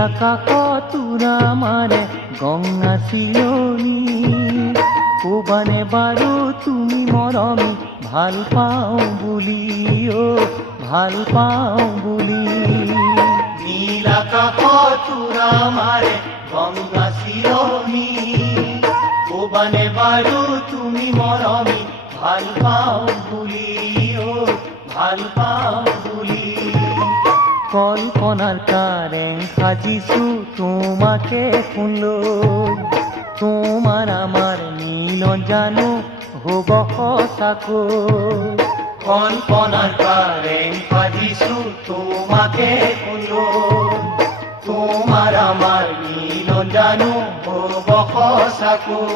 আকাশত উৰা মাৰে গংগা চিৰণী ক'বানে বাৰু তুমি মৰমী ভাল পাওঁ বুলি ভাল পাওঁ বুলি নীল আকাশত উৰা মাৰে গংগা চিৰণী ক'বানে বাৰু তুমি মৰমী ভাল পাওঁ বুলি ভাল পাওঁ বুলি কল্পনাৰ কাৰেং সাজিছো তোমাকে শুনলৈ তোমাৰ আমাৰ মিলন জানো হ'ব সঁচাকৈ কল্পনাৰ কাৰেং সাজিছো তোমাকে শুনলৈ তোমাৰ আমাৰ মিলন জানো হ'ব সঁচাকৈ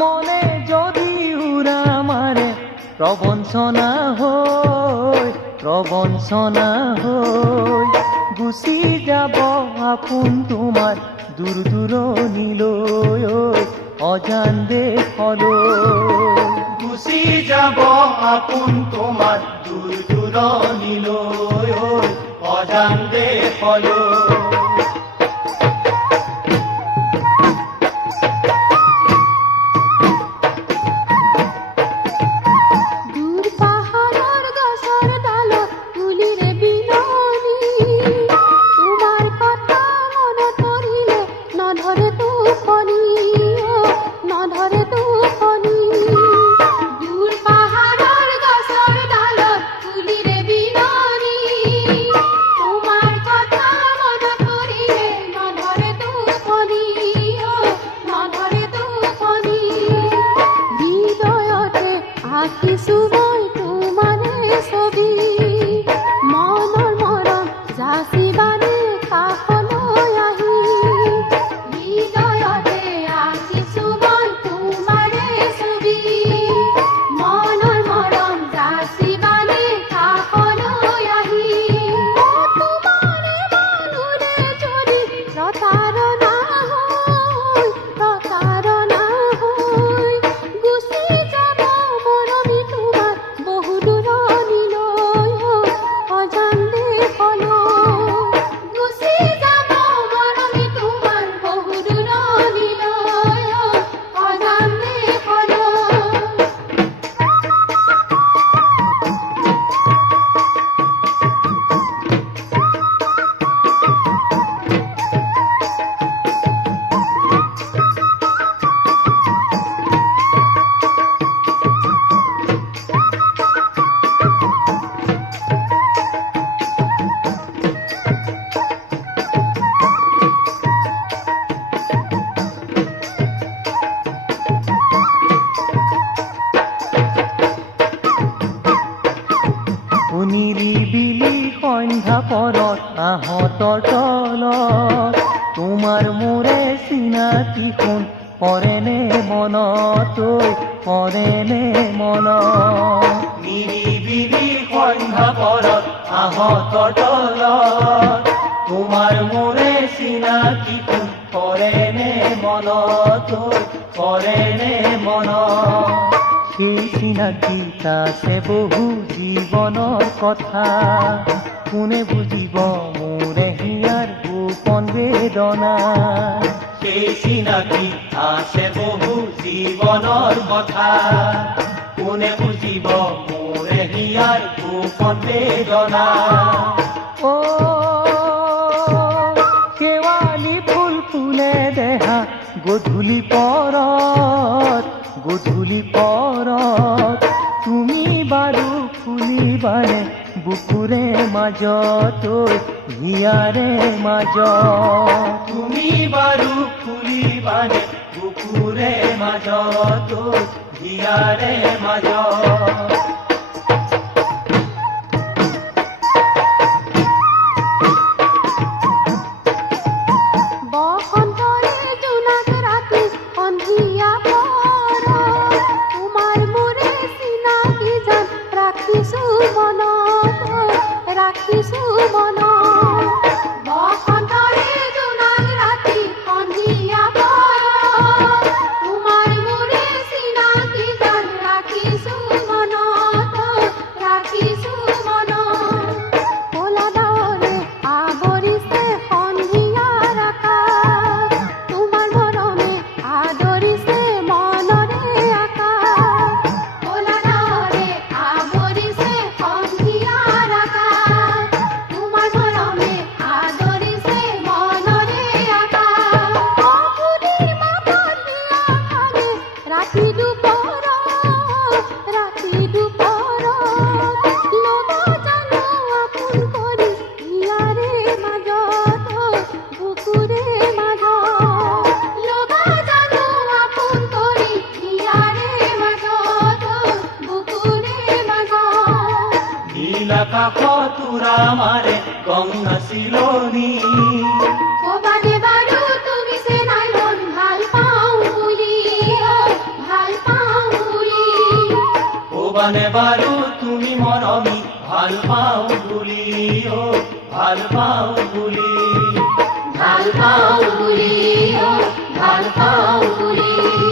মনে যদি উৰা মাৰে প্ৰবঞ্চনা হৈ গুচি যাব আপোন তোমাৰ দূৰ দূৰণিলৈ অজান দেশলৈ গুচি যাব আপোন তোমাৰ দূৰ দূৰণিলৈ অজান দেশলৈ আহঁতৰ তলত তোমাৰ মোৰে চিনাকি সোণ পৰেনে মনত পৰেনে মনত নিৰিবিলি সন্ধ্যা পৰত আহঁতৰ তলত তোমাৰ মোৰে চিনাকি সোণ পৰেনে মনত পৰেনে মনত সেই চিনাকিত আছে বহু জীৱনৰ কথা কোনে বুজিব মোৰে হিয়াৰ গোপন বেদনা সেই চিনাকিত আছে বহু জীৱনৰ কথা কোনে বুজিব মোৰে হিয়াৰ গোপন বেদনা শেৱালি ফুল ফুলে দেহা গধূলি পৰত তুমি বাৰু ফুলিবানে বুকুৰে মাজত হিয়াৰে মাজত তুমি বাৰু ফুলিবানে বুকুৰে মাজত হিয়াৰে মাজত Mona নীলা কাষতুৰা মাৰে গংগা চিলনী ক'বানে বাৰু তুমি চেনাইলন ভাল পাওঁ বুলি ভাল পাওঁ বুলি ক'বানে বাৰু তুমি মৰমী ভাল পাওঁ বুলি ভাল পাওঁ বুলি ভাল পাওঁ বুলি ভাল পাওঁ বুলি